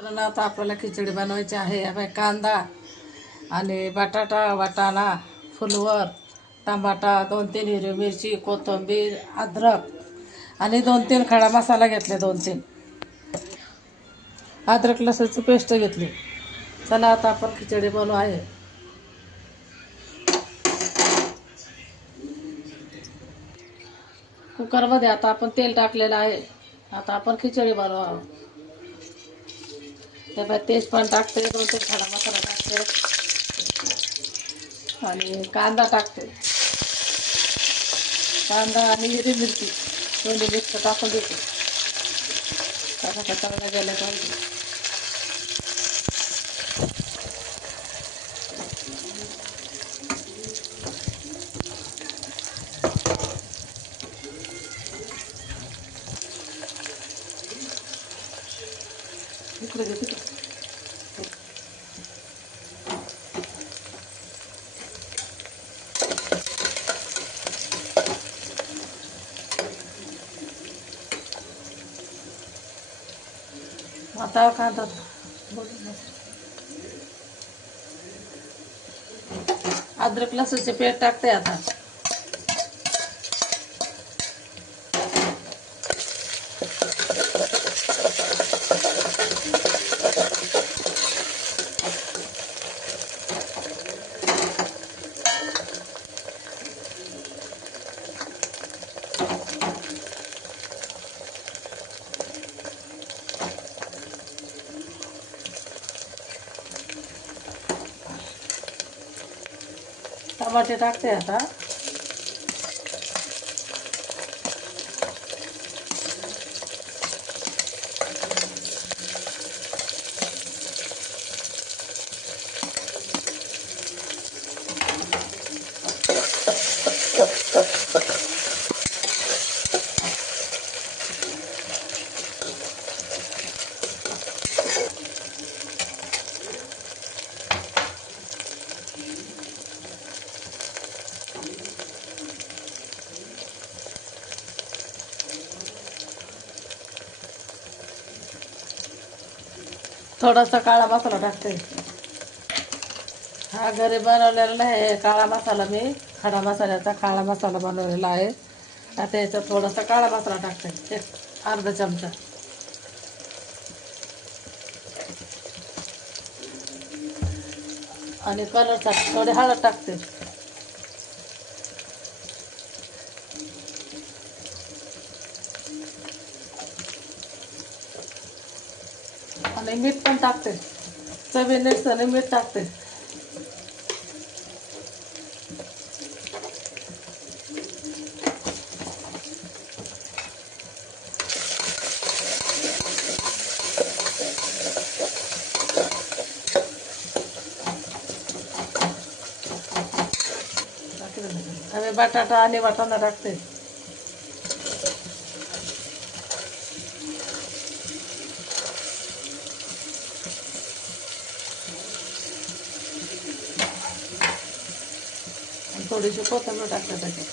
तर आता आपल्याला खिचडी बनवायची आहे. यामध्ये कांदा आणि बटाटा, वाटाणा, फुलवर, टमाटा, 2-3 हिरवी मिरची, कोथिंबीर, अद्रक आणि 2-3 खडा मसाला घेतले. 2-3 अद्रक लसूणची पेस्ट घेतली. चला आता आपण खिचडी बनवू आहे. कुकरमध्ये आता आपण तेल टाकलेलं आहे. आता आपण खिचडी बनवू. त्याच्यात तेजपान टाकते, 2-3 खडा मसाला टाकते आणि कांदा टाकते. कांदा आणि हिरवी मिरची दोन्ही मिक्स टाकून देते. टाकायला गेल्या पाहिजे. इकडे घे तिकडे. आता कांदा अद्रक लसूणचे पेस्ट टाकते. आता टमाटे टाकते. आता थोडासा काळा मसाला टाकते. हा घरी बनवलेला नाही, काळा मसाला मी खडा मसाल्याचा काळा मसाला बनवलेला आहे. आता याच्यात थोडासा काळा मसाला टाकते, एक अर्धा चमचा. आणि कलरसाठी थोडी हळद टाकते. आणि मीठ पण टाकते. चवीनुसार मीठ टाकते. आणि बटाटा आणि वाटाणा टाकते. आणि थोडीशी कोथिंबीर टाकते त्याच्यात.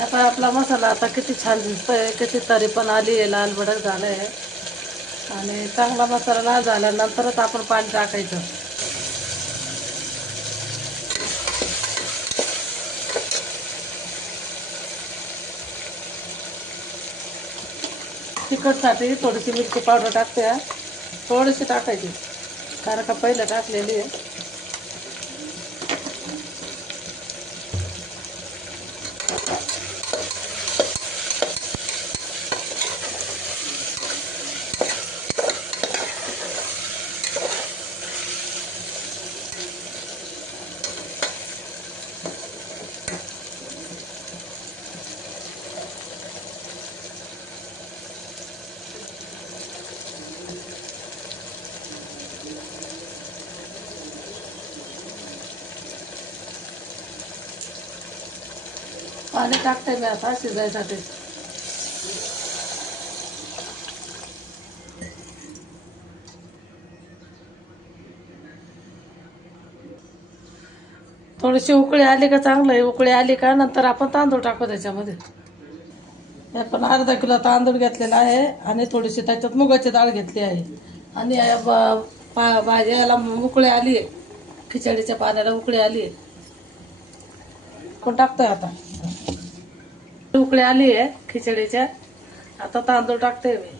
आता आपला मसाला आता किती छान दिसतोय, किती तरी पण आली आहे, लाल भडक झालंय. आणि चांगला मसाला लाल झाल्यानंतरच आपण पाणी टाकायचं. तिखटसाठी थोडीशी मिरची पावडर टाकते. थोडीशी टाकायची, कारण का पहिलं टाकलेली आहे. पाणी टाकते मी आता शिजायसाठी. थोडीशी उकळी आली का चांगलं आहे. उकळी आली का नंतर आपण तांदूळ टाकू त्याच्यामध्ये. आपण अर्धा किलो तांदूळ घेतलेला आहे आणि थोडीशी त्याच्यात मुगाची डाळ घेतली आहे. आणि भाजीला उकळी आली आहे, खिचडीच्या पाण्याला उकळी आली आहे. आपण टाकतोय आता. उकळी आली आहे खिचडीच्या. आता तांदूळ टाकते मी.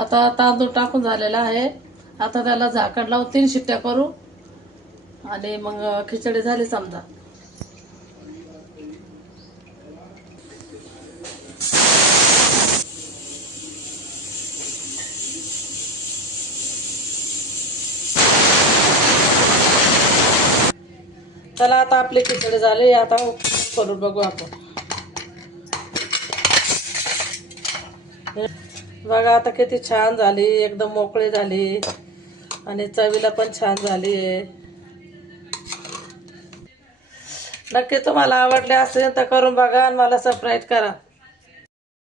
आता तांदूळ टाकून झालेला आहे. आता त्याला झाकण लावून 3 शिट्ट्या करू आणि मग खिचडी झाली समजा. चला आता आपली खिचडी झाली. आता करून बघू आपण. बघा आता किती छान झाली, एकदम मोकळी झाली आणि चवीला पण छान झाली आहे. नक्की तुम्हाला आवडले असेल तर करून बघा आणि मला सबस्क्राईब करा.